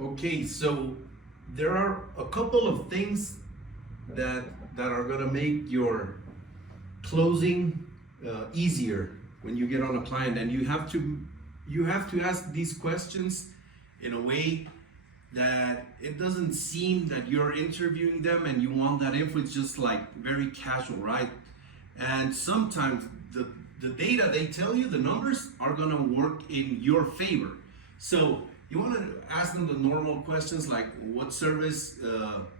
Okay, so there are a couple of things that are gonna make your closing easier when you get on a client, and you have to ask these questions in a way that it doesn't seem that you're interviewing them and you want that info. It's just like very casual, right? And sometimes the data they tell you, the numbers are gonna work in your favor. So you want to ask them the normal questions like what service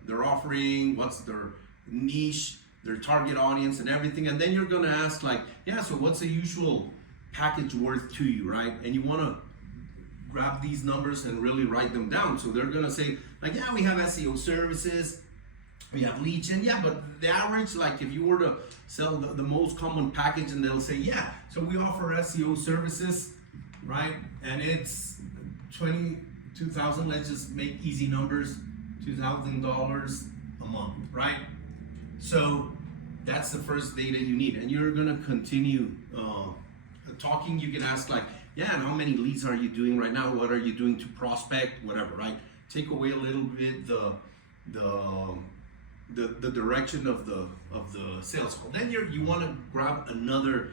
they're offering, what's their niche, their target audience, and everything. And then you're gonna ask like, yeah, so what's the usual package worth to you, right? And you want to grab these numbers and really write them down. So they're gonna say like, yeah, we have SEO services, we have lead gen, yeah, but the average, like if you were to sell the most common package, and they'll say, yeah, so we offer SEO services, right? And it's 22,000, let's just make easy numbers, $2,000 a month, right? So that's the first data you need, and you're gonna continue talking. You can ask like, yeah, and how many leads are you doing right now? What are you doing to prospect? Whatever, right? Take away a little bit the direction of the sales call. Then you want to grab another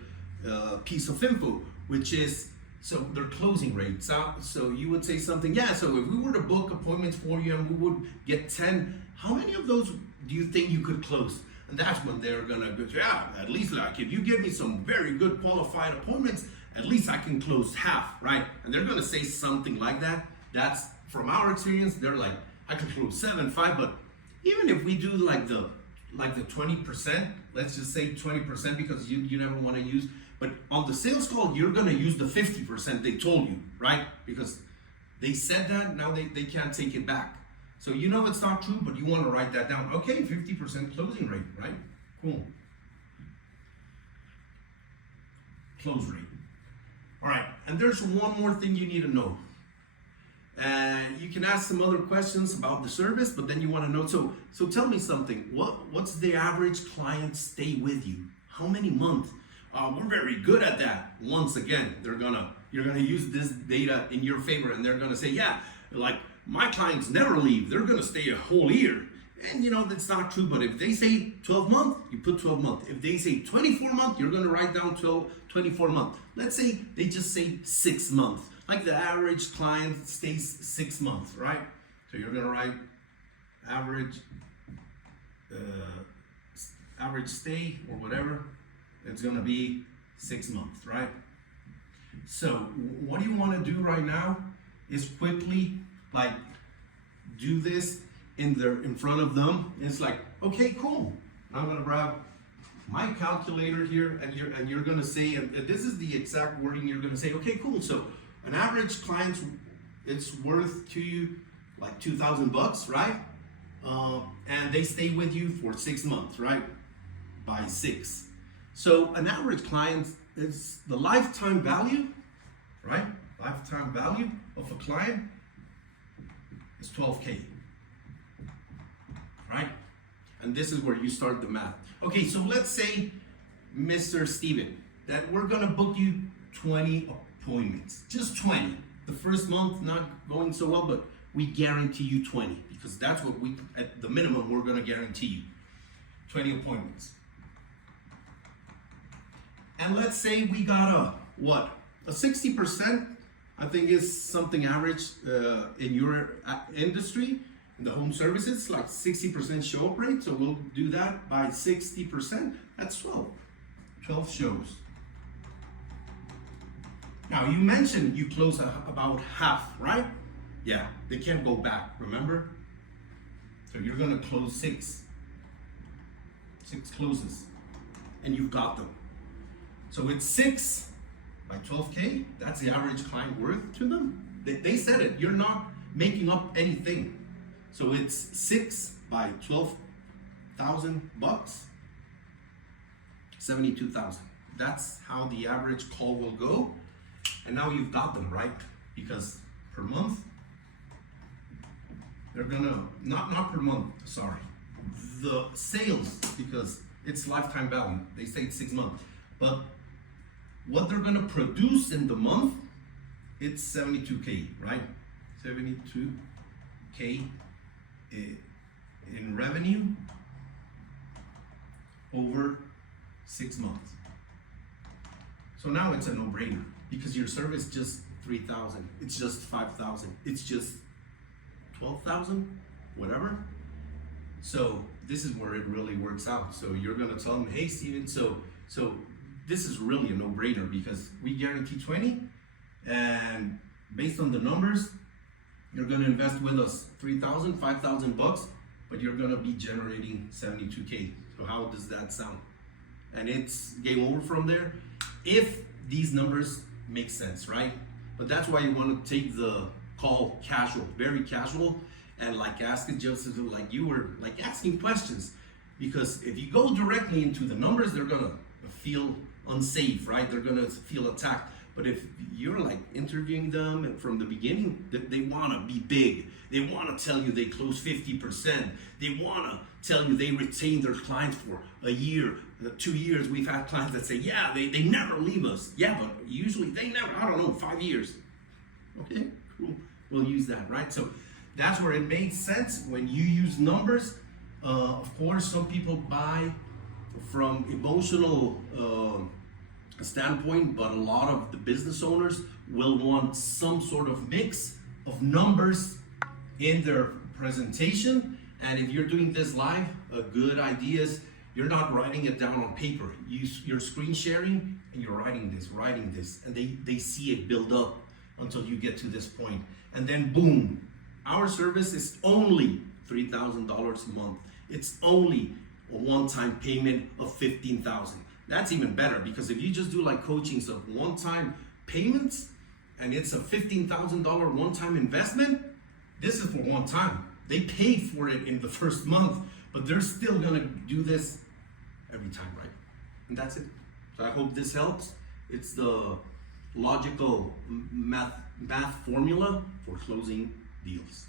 piece of info, which is so their closing rate. So you would say something, yeah. So if we were to book appointments for you and we would get 10, how many of those do you think you could close? And that's when they're gonna go, yeah, at least like if you give me some very good qualified appointments, at least I can close half, right? And they're gonna say something like that. That's from our experience. They're like, I can close 7, 5, but even if we do like the 20%, let's just say 20% because you never want to use, but on the sales call, you're gonna use the 50% they told you, right? Because they said that, now they can't take it back. So you know it's not true, but you want to write that down. Okay, 50% closing rate, right? Cool. Close rate. All right, and there's one more thing you need to know. You can ask some other questions about the service, but then you want to know, so tell me something. What's the average client stay with you? How many months? We're very good at that. Once again, you're gonna use this data in your favor, and they're gonna say, yeah, like my clients never leave. They're gonna stay a whole year. And you know, that's not true, but if they say 12 months, you put 12 months. If they say 24 months, you're gonna write down 24 months. Let's say they just say 6 months. Like the average client stays 6 months, right? So you're gonna write average stay or whatever. It's gonna be 6 months, right? So what you wanna do right now is quickly like do this in front of them. It's like, okay, cool. I'm gonna grab my calculator here, and you're gonna say, and this is the exact wording you're gonna say. Okay, cool. So an average client, it's worth to you like $2,000, right? And they stay with you for 6 months, right? By 6. So an average client is the lifetime value, right? Lifetime value of a client is 12K, right? And this is where you start the math. Okay, so let's say, Mr. Steven, that we're gonna book you 20 appointments, just 20. The first month not going so well, but we guarantee you 20 because that's what at the minimum, we're gonna guarantee you 20 appointments. And let's say we got a 60%, I think is something average in your industry, in the home services, like 60% show up rate. So we'll do that by 60%, that's 12 shows. Now you mentioned you close about half, right? Yeah, they can't go back, remember? So you're gonna close 6 closes, and you've got them. So it's 6 by 12K, that's the average client worth to them. They said it, you're not making up anything. So it's 6 by $12,000, 72,000. That's how the average call will go. And now you've got them, right? Because per month, they're gonna, not per month, sorry. The sales, because it's lifetime value, they say it's 6 months. But what they're gonna produce in the month, it's 72K, right? 72 in revenue over 6 months. So now it's a no-brainer because your service just 3,000, it's just 5,000, it's just 12,000, whatever. So this is where it really works out. So you're gonna tell them, hey Steven, so this is really a no-brainer because we guarantee 20, and based on the numbers, you're gonna invest with us 3,000, 5,000 bucks, but you're gonna be generating 72K. So how does that sound? And it's game over from there if these numbers make sense, right? But that's why you want to take the call casual, very casual, and like ask it just like you were like asking questions. Because if you go directly into the numbers, they're gonna feel unsafe, right? They're gonna feel attacked. But if you're like interviewing them and from the beginning, they wanna be big. They wanna tell you they close 50%. They wanna tell you they retain their clients for a year, 2 years. We've had clients that say, yeah, they never leave us. Yeah, but usually they never, I don't know, 5 years. Okay, cool, we'll use that, right? So that's where it makes sense when you use numbers. Of course, some people buy from emotional standpoint, but a lot of the business owners will want some sort of mix of numbers in their presentation. And if you're doing this live, a good idea is you're not writing it down on paper. You're screen sharing and you're writing this, and they see it build up until you get to this point. And then boom, our service is only $3,000 a month. It's only a one-time payment of $15,000. That's even better, because if you just do like coachings of one-time payments and it's a $15,000 one-time investment, this is for one time. They paid for it in the first month, but they're still gonna do this every time, right? And that's it. So I hope this helps. It's the logical math formula for closing deals.